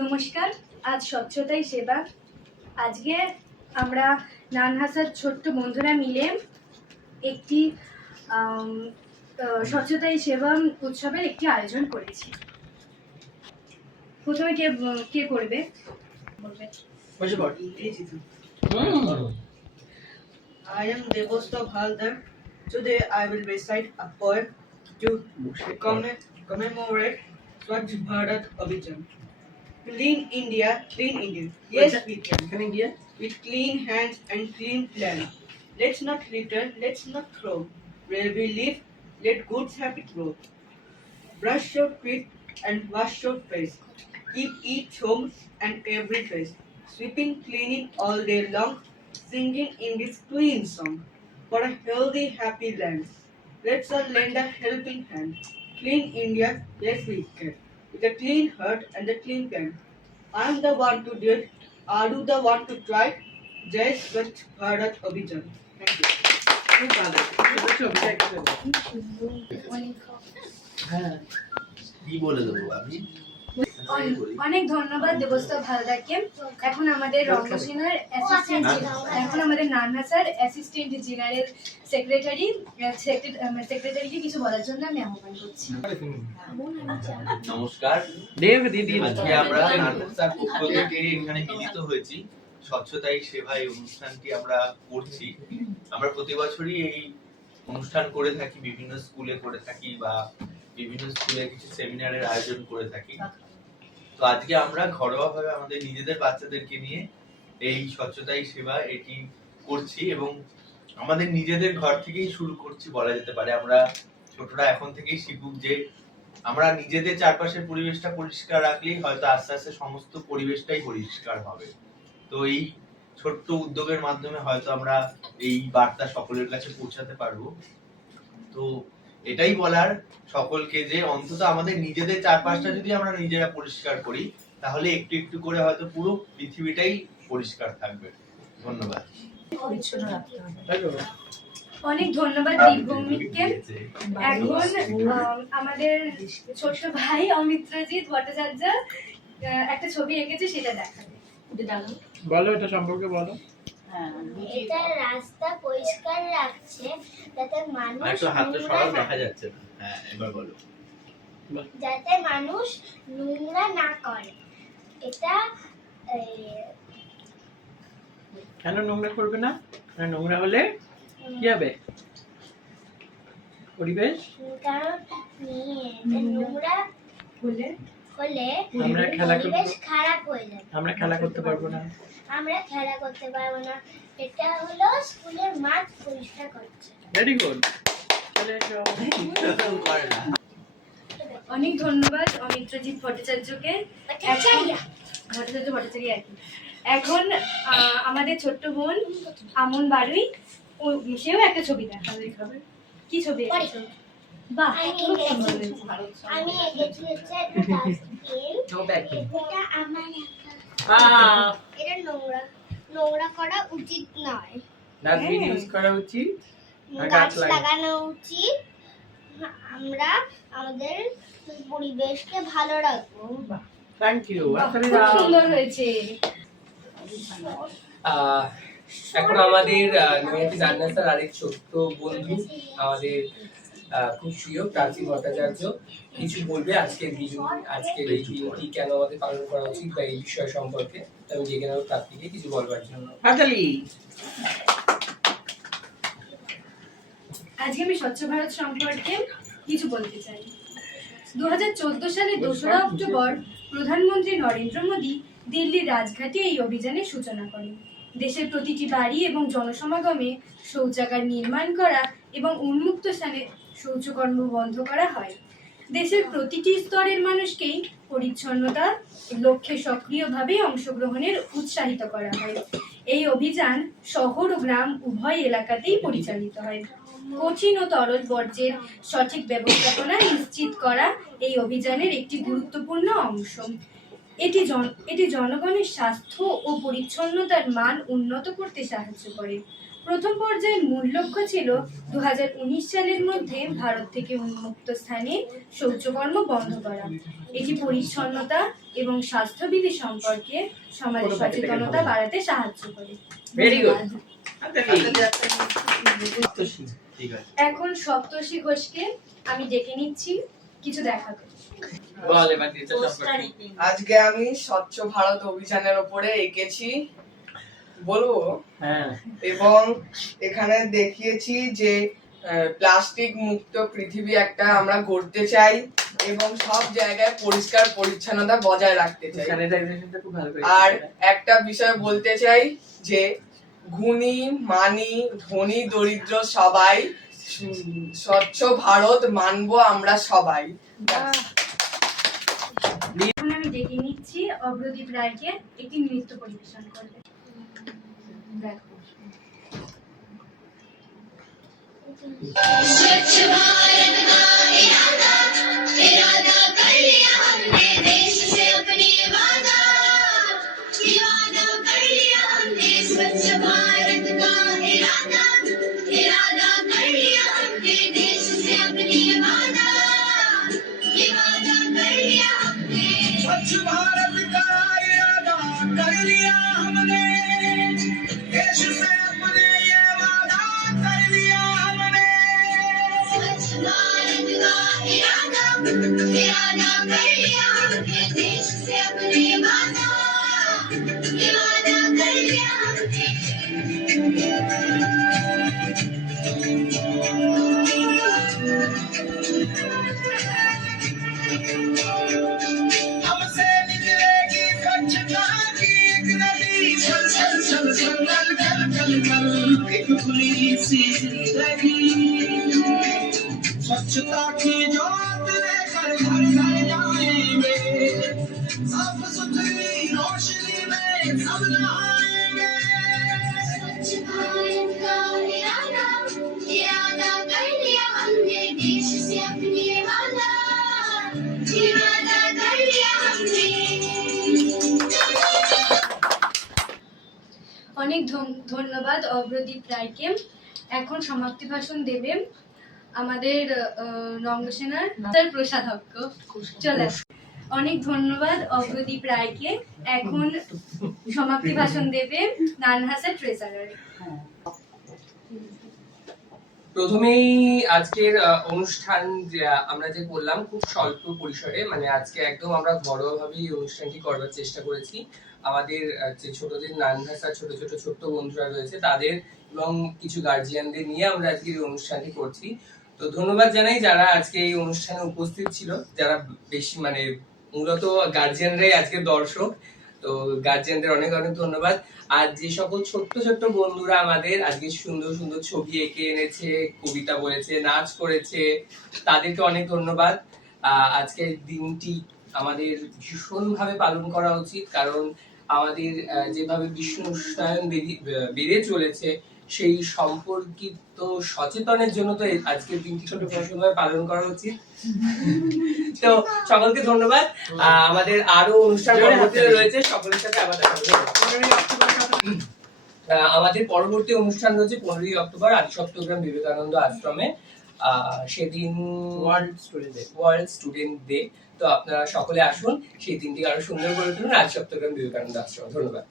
নমস্কার। আজ স্বচ্ছতাই সেবা। আজকে আমরা নানহাসার ছোট্ট বন্ধুরা মিলে একটি স্বচ্ছতাই সেবা উৎসবের একটি আয়োজন করেছি। প্রথমে কে কে করবে? I am Devostav Haldar. Today I will recite a poem to commemorate Swachh Bharat Abhijan. Clean India, clean India. Yes, we can. Clean India. With clean hands and clean planet. Let's not litter, let's not throw. Where we live, let good habit grow. Brush your teeth and wash your face. Keep each home and every place. Sweeping, cleaning all day long. Singing in this clean song. For a healthy, happy land. Let's all lend a helping hand. Clean India, yes we can. With a clean heart and a clean pen. I'm the one to do it. Are you the one to try? Jai Swachh Bharat Abhijan. Thank you. অনেক ধন্যবাদ দেবস্থাব হালদারকে। এখন আমাদের রঙ্গসেনার assistant, এখন আমাদের নানহাসার assistant general সেক্রেটারিকে কিছু বলার জন্য আমি আহ্বান করছি। নমস্কার। আজকে আমরা নানহাসার পক্ষ থেকে এখানে মিলিত হয়েছি। স্বচ্ছতাই সেবা এই অনুষ্ঠানটি আমরা করছি। আমরা প্রতি বছরই এই অনুষ্ঠান করে থাকি, বিভিন্ন স্কুলে করে থাকি বা বিভিন্ন স্কুলে কিছু সেমিনারের আয়োজন করে থাকি। তো আজকে আমরা ঘরোয়াভাবে আমাদের নিজেদের বাচ্চাদেরকে নিয়ে এই স্বচ্ছতাই সেবা এটি করছি এবং আমাদের নিজেদের ঘর থেকেই শুরু করছি বলা যেতে পারে। আমরা ছোটরা এখন থেকেই শিখুক যে আমরা নিজেদের চারপাশের পরিবেশটা পরিষ্কার রাখলেই হয়তো আস্তে আস্তে সমস্ত পরিবেশটাই পরিষ্কার হবে। তো এই ছোট্ট উদ্যোগের মাধ্যমে হয়তো আমরা এই বার্তা সকলের কাছে পৌঁছাতে পারবো। তো এটাই বলার সকলকে যে অন্তত আমাদের নিজেদের চারপাশটা যদি আমরা নিজেরা পরিষ্কার করি তাহলে একটু একটু করে হয়তো পুরো পৃথিবীটাই পরিষ্কার থাকবে। ধন্যবাদ। অনেক ধন্যবাদ দীপভৌমিককে। এখন আমাদের ছোট ভাই অমিত্রজিৎ ভট্টাচার্য একটা ছবি এঁকেছে, সেটা দেখাবে। বলো, এটা সম্পর্কে বলো। এটা রাস্তা পরিষ্কার রাখছে যাতে মানুষ দেখা যাচ্ছে না। হ্যাঁ, এবার বলো। যাতে মানুষ নোংরা না করে। এটা কেন নোংরা করবে না? নোংরা হলে কি হবে? পরিবেশ, কারণ নোংরা হলে আমরা খেলা পরিবেশ খারাপ হয়ে যাবে। আমরা খেলা করতে পারবো না। এটা হলো স্কুলের মাঠ পরিষ্কার করছে। Very good. অনেক ধন্যবাদ অমিত্রজিৎ ভট্টাচার্যকে। এখন আমাদের ছোট্ট বোন আমন বাড়ুই, সেও একটা ছবি দেখাবে। কি ছবি? বাহ, খুব সুন্দর হয়েছে। আমি এঁকেছি হচ্ছে এটা আমার এটা নোংরা করা উচিত নয়। ডাস্টবিন ইউজ করা উচিত, গাছ লাগানো উচিত। আমরা আমাদের পরিবেশকে ভালো রাখবো। Thank you. খুব সুন্দর হয়েছে। এখন আমাদের নানহাসার আরেক ছোট্ট বন্ধু, আমাদের খুব প্রিয় প্রাচী ভট্টাচার্য কিছু বলবে আজকের দিন, আজকের এই দিনটি কেন আমাদের পালন করা উচিত বা এই বিষয় সম্পর্কে। আমি ডেকে নেব প্রাচীকে কিছু বলবার জন্য। আজকে আমি স্বচ্ছ ভারত সম্পর্কে কিছু বলতে চাই। 2014 সালে 2রা অক্টোবর প্রধানমন্ত্রী নরেন্দ্র মোদী দিল্লির রাজঘাটে এই অভিযানের সূচনা করেন। দেশের প্রতিটি বাড়ি এবং জনসমাগমে শৌচাগার নির্মাণ করা এবং উন্মুক্ত স্থানে শৌচকর্ম বন্ধ করা হয়। দেশের প্রতিটি স্তরের মানুষকেই পরিচ্ছন্নতা লক্ষ্যে সক্রিয়ভাবে অংশগ্রহণের উৎসাহিত করা হয়। এই অভিযান শহর ও গ্রাম উভয় এলাকাতেই পরিচালিত হয়। কঠিন ও তরল বর্জ্যের সঠিক ব্যবস্থাপনা নিশ্চিত করা এই অভিযানের একটি গুরুত্বপূর্ণ অংশ। এটি জনগণের স্বাস্থ্য ও পরিচ্ছন্নতার মান উন্নত করতে সাহায্য করে। প্রথম পর্যায়ের মূল লক্ষ্য ছিল 2019 সালের মধ্যে ভারত থেকে উন্মুক্ত স্থানে শৌচকর্ম বন্ধ করা। এটি পরিচ্ছন্নতা এবং স্বাস্থ্যবিধি সম্পর্কে সমাজে সচেতনতা বাড়াতে সাহায্য করে। Very good. ধন্যবাদ। ঠিক আছে। এখন সপ্তর্ষি ঘোষকে আমি ডেকে নিচ্ছি কিছু দেখাতে। বল এবার টিচার সম্পর্কে। আজকে আমি স্বচ্ছ ভারত অভিযানের উপরে এঁকেছি বলবো, হ্যাঁ, এবং এখানে দেখিয়েছি যে প্লাস্টিক মুক্ত পৃথিবী একটা আমরা গড়তে চাই এবং সব জায়গায় পরিষ্কার পরিচ্ছন্নতা বজায় রাখতে চাই। স্যানিটাইজেশনটা খুব ভালো করে আর একটা বিষয় বলতে চাই যে গুণী মানি ধনী দরিদ্র সবাই স্বচ্ছ ভারত মানবো আমরা সবাই। এখন আমি ডেকে নিচ্ছি অগ্রদীপ রায়কে একটি নৃত্য পরিবেশন করবে। দেখো। स्वच्छ भारत का इरादा इरादा कर लिया हमने देश से अपने वादा कर लिया हमने स्वच्छ भारत का इरादा कर लिया हमने देश से अपने वादा कर लिया हमने स्वच्छ भारत का इरादा कर लिया हमने देश से अपने ये वादा कर लिया हमने स्वच्छ भारत का इरादा कर लिया हमने देश से अपने वादा कर लिया हमसे निकलेगी स्वच्छता की एक नदी चल चल चल चल कल कल कल कल एक खुली सी जिंदगी स्वच्छता की ज्योत लेकर घर घर जाएंगे साफ सुथरी रोशनी में सब नहाएंगे स्वच्छ भारत का इरादा कर लिया हमने देश से अपने वादा कर लिया हमने অনেক ধন্যবাদ অগ্রদীপ রায়কে। এখন সমাপ্তি ভাষণ দেবেন আমাদের রঙ্গসেনার তার প্রসাধক্য। চলে আসুন। অনেক ধন্যবাদ অগ্রদীপ রায়কে। এখন সমাপ্তি ভাষণ দেবেন নানহাসের ট্রেজারার। প্রথমেই আজকের অনুষ্ঠান আমরা যে করলাম খুব স্বল্প পরিসরে, মানে আজকে একদম আমরা ঘরোয়াভাবেই এই অনুষ্ঠানটি করবার চেষ্টা করেছি। আমাদের যে ছোটদের নানভাষা ছোট বন্ধুরা রয়েছে তাদের এবং কিছু গার্জিয়ানদের নিয়ে আমরা আজকে এই অনুষ্ঠানটি করছি। তো ধন্যবাদ জানাই যারা আজকে এই অনুষ্ঠানে উপস্থিত ছিল, যারা বেশি মানে মূলত গার্জিয়ানরাই আজকের দর্শক। তো গার্জিয়ানদের অনেক অনেক ধন্যবাদ। আর যে সকল ছোট্ট বন্ধুরা আমাদের আজকে সুন্দর সুন্দর ছবি এঁকে এনেছে, কবিতা বলেছে, নাচ করেছে, তাদেরকে অনেক ধন্যবাদ। আজকের দিনটি আমাদের ভীষণভাবে পালন করা উচিত, কারণ আমাদের যেভাবে বিশ্ব উষ্ণায়ন বেড়ে চলেছে সেই সম্পর্কিত সচেতনের জন্য তো আজকের দিনটি ছোট ভীষণভাবে পালন করা উচিত। তো সকলকে ধন্যবাদ। আমাদের আরো অনুষ্ঠান পরবর্তীতে রয়েছে, সকলের সাথে আবার দেখা হবে। আমাদের পরবর্তী অনুষ্ঠান রয়েছে 15ই অক্টোবর আদিসপ্তগ্রাম বিবেকানন্দ আশ্রমে। সেদিন ওয়ার্ল্ড স্টুডেন্ট ডে। তো আপনারা সকলে আসুন, সেই দিনটি আরো সুন্দর করে তুলুন আদিসপ্তগ্রাম বিবেকানন্দ আশ্রমে। ধন্যবাদ।